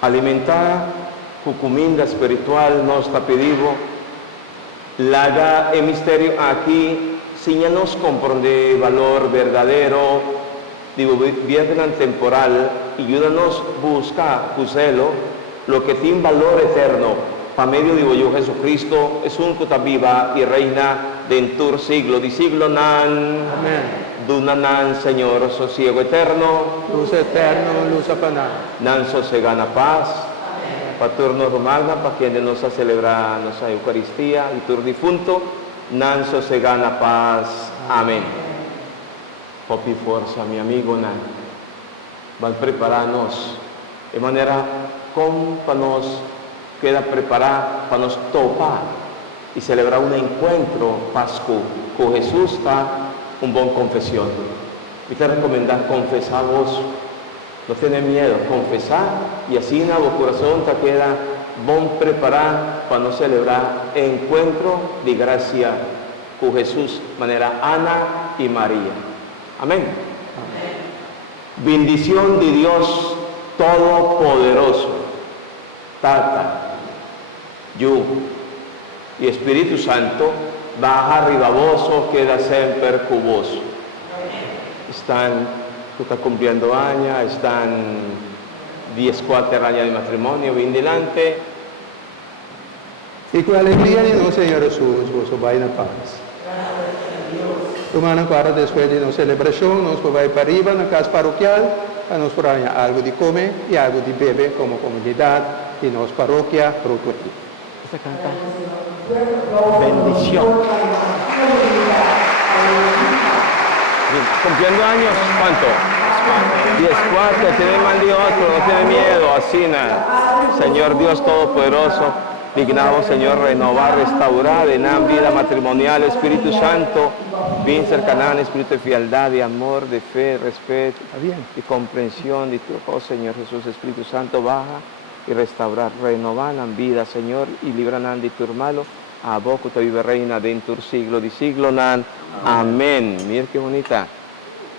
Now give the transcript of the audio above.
alimentar cucuminda espiritual nos está pedido, laga el misterio aquí, síñanos comprender valor verdadero, digo, bien temporal, y ayúdanos a buscar, cuselo, lo que tiene valor eterno, para medio digo yo Jesucristo, es un que viva y reina dentro siglo de siglo nan. Amén. Dunanan, Señor, sosiego eterno. Luz eterno, luz apaná. Nan sosegana paz. Para turno romana, para quienes nos a celebrar nuestra Eucaristía y tur difunto, nan sosegana paz. Amén. Popi fuerza, mi amigo Nan. Van a prepararnos de manera como para nos queda preparar, para nos topar y celebrar un encuentro pascu con Jesús está un buen confesión. Y te recomendar confesar vos, no tener miedo, confesar y así en el corazón te queda bon preparar para no celebrar encuentro de gracia con Jesús, manera Ana y María. Amén. Bendición de Dios Todopoderoso, Tata, Yo y Espíritu Santo, baja arriba vos, queda siempre con vos. Están, tú estás cumpliendo años, están 14 años de matrimonio, bien delante. Y con alegría de nuestro Señor Jesús, vos vais en paz. Semana agora, después de nuestra celebración, nos vamos para arriba en la casa parroquial, para nos traer algo de comer y algo de beber como comunidad de nuestra parroquia. Esta canta. Bendición. Cumpliendo años, ¿cuánto? 14, tiene mal de otro, no tiene miedo, así nada. Señor Dios Todopoderoso, dignado Señor, renovar, restaurar en la vida matrimonial, Espíritu Santo, bien cercana, espíritu de fialdad, de amor, de fe, respeto, y comprensión de tu, oh Señor Jesús, Espíritu Santo, baja y restaurar, renovar la vida, Señor, y libran de tu malo, a vos que te vive reina dentro siglo de siglo, nan. Amén. Mira qué bonita.